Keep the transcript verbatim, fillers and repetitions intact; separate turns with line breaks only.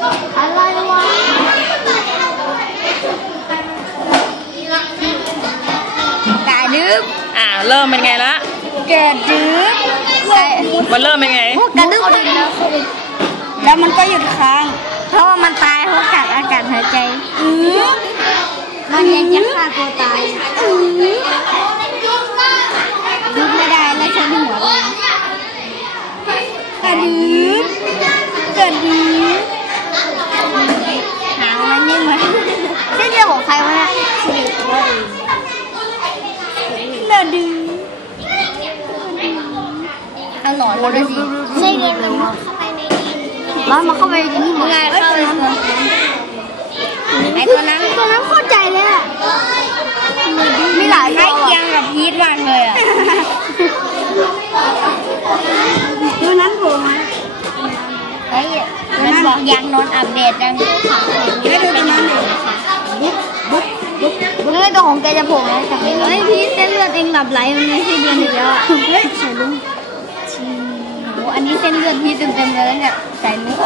อะไรวะกาดึบ
อ่าเริ่มเป็นไงละ
กาดึบ
มันเริ่มเป็นไง
กาดึบแล้วแล้วมันก็หยุดค้างเพราะว่ามันตายเพราะขาดอากาศหายใจอือมันยังจะฆ่าตัวตายอือดึบไม่ได้แล้วฉันหัวเลยกาดึบกาดึบหางมันนี่เหมือนเส้นเรื่องของใครวะเนี่ยกาดึบอร่อยเลยสิไส้เดือนมันเข้าไปในแล้วมันเข้าไปในนี่มันไงเข้าไปไอตัวนั้นตัวนั้นเข้าใจเลยอ่ะมีหลายใกล้เคียงกับพีทมากเลยอ่ะตัวนั้นโผล่มาไอ้มันบอกยังนอนอัปเดตยังไม่ดูตัวนั้นเลยบุ๊บบุ๊บบุ๊บแล้วตัวของแกจะโผล่แล้วจากนี้ไอ้พีทเส้นเลือดเองหลับไหลมันไม่ใช่เดือนอีกแล้วอ่ะเฮ้ยใส่ลุงโอ้อันนี้เส้นเลือดพีทเต็มๆเลยเนี่ยใส่ลุง